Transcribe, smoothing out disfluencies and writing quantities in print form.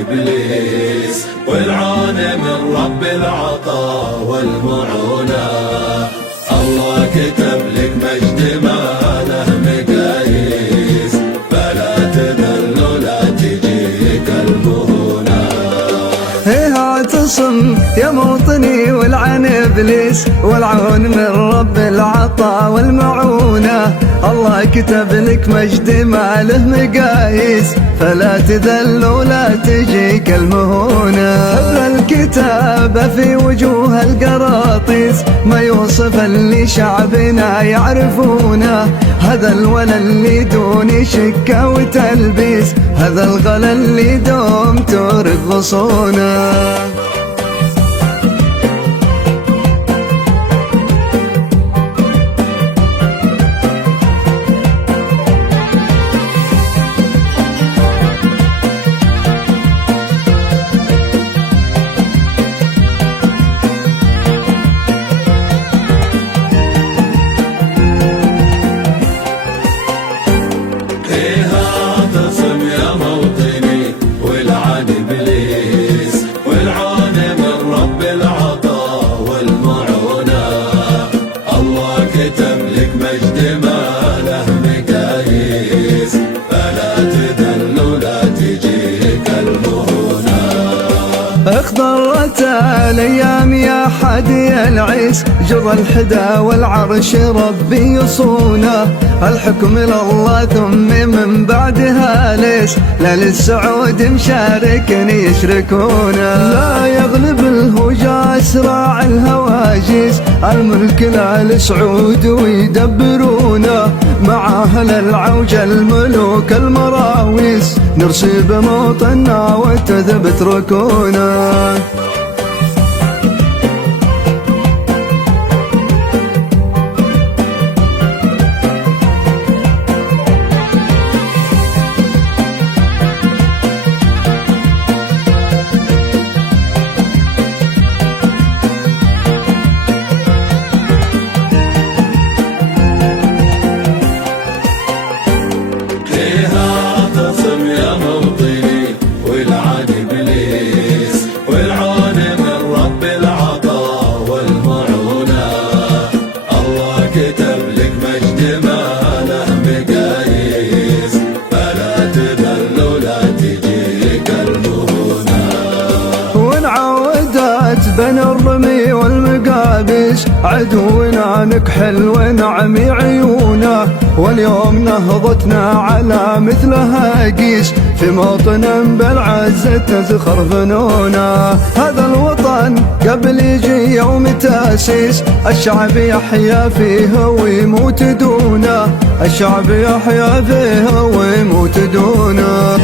إبليس، والعون من رب العطاء والمعونة. الله كتب لك مجد ما له مقاييس، فلا تذل ولا تجيك المهونة. اعتصم يا موطني والعن إبليس، والعون من رب العطاء والمعونة. الله كتب لك مجد ما له مقاييس، فلا تذل ولا تجيك المهونة. حبر الكتاب في وجوه القراطيس، ما يوصف اللي شعبنا يعرفونه. هذا الولا اللي دون شكة وتلبيس، هذا الغلا اللي دوم ترقصونه. كتب لك مجد ما له مقاييس، فلا تذل ولا تجيك المهونة. اخضرت الايام يا حدي العيس، جرى الحدا والعرش ربي يصونه. الحكم لله ثم من بعدها ليس، لا للسعود مشارك يشركونه. لا يغلب الهجا اسرع الهواجس، الملك لا لسعود ويدبرونه. مع اهل العوج الملوك المراويس، نرسي بموطننا وتثبت ركونه. كتب لك مجد ما له مقاييس، فلا تذل ولا تجيك المهونة. وانعودت بين الرمي والمقابس، عدونا نكحل ونعمي عيونه. واليوم نهضتنا على مثلها قيس، في موطن بالعزة تزخر فنونا. هذا الوطن قبل يجي يوم تاسيس، الشعب يحيا فيه ويموت دونه. الشعب يحيا فيه ويموت دونه.